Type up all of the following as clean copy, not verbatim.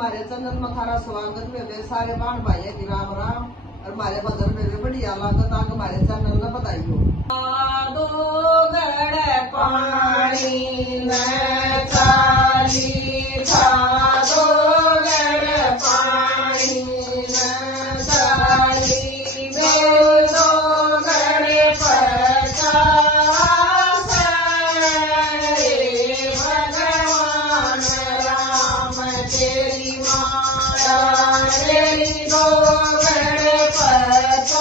मारे चंदन मथारा स्वागत में सारे बाण भाई की राम राम। और मारे भजन में बढ़िया लागत आग मारे चैनल ने बताइयो। दो गड़ पानी में चाली था, दो गड़ पानी में चाली में दो गड़ पचास भगवान राम तेरी माया तेरी दो गड़ पचास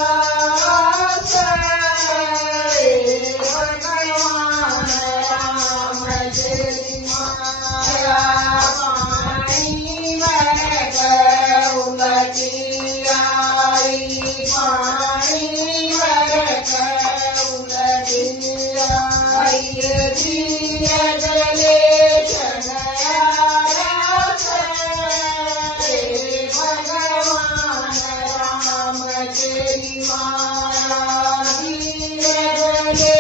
भगवान राम तेरी माया पानी में उलटी आई, पानी में उलटी आई दिया जले भगवान राम तेरी माया दिया जले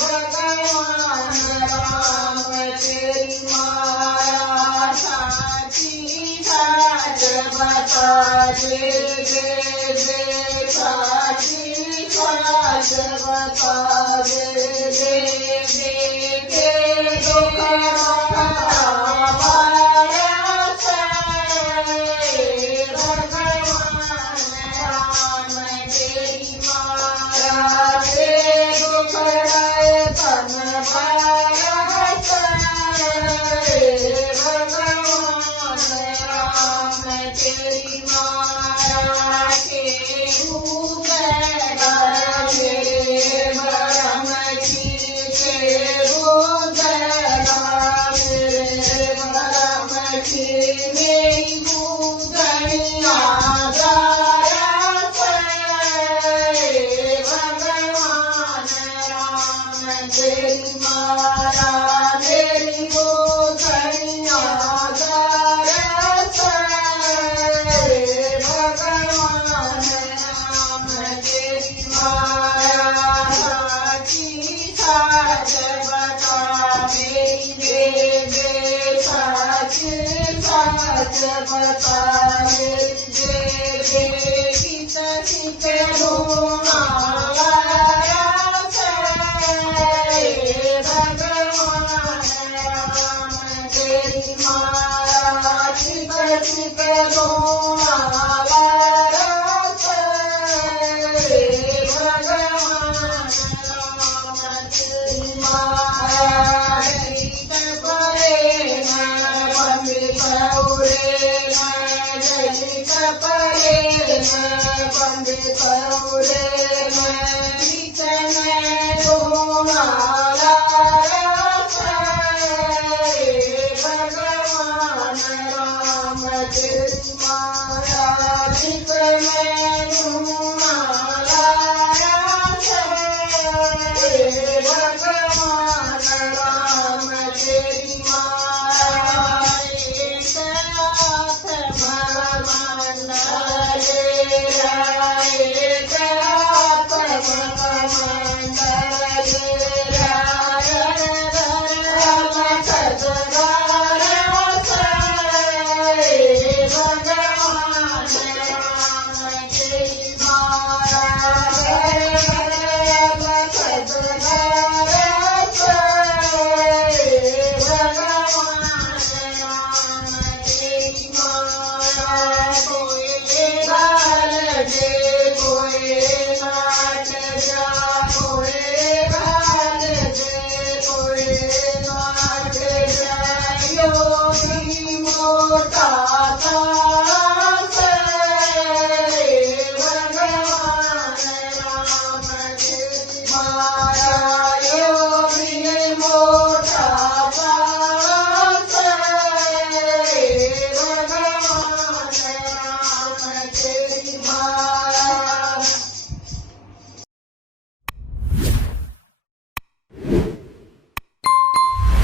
भगवान राम तेरी माया साची साच बता दे साची साच बता दे दुख तेरी माया के रूप मेरे बरम की के रूप मेरे बरम की मेरी पूजनिया भगवान राम तेरी माया मेरी पूजनिया भगवान राम तेरी माया साची साच बता मेरी देवे साची साच बता मेरी देवे कित कित ढूंढा भगवान राम तेरी माया चित चित ढूंढा पंडित भगवान राम तेरी माया चित में भगवान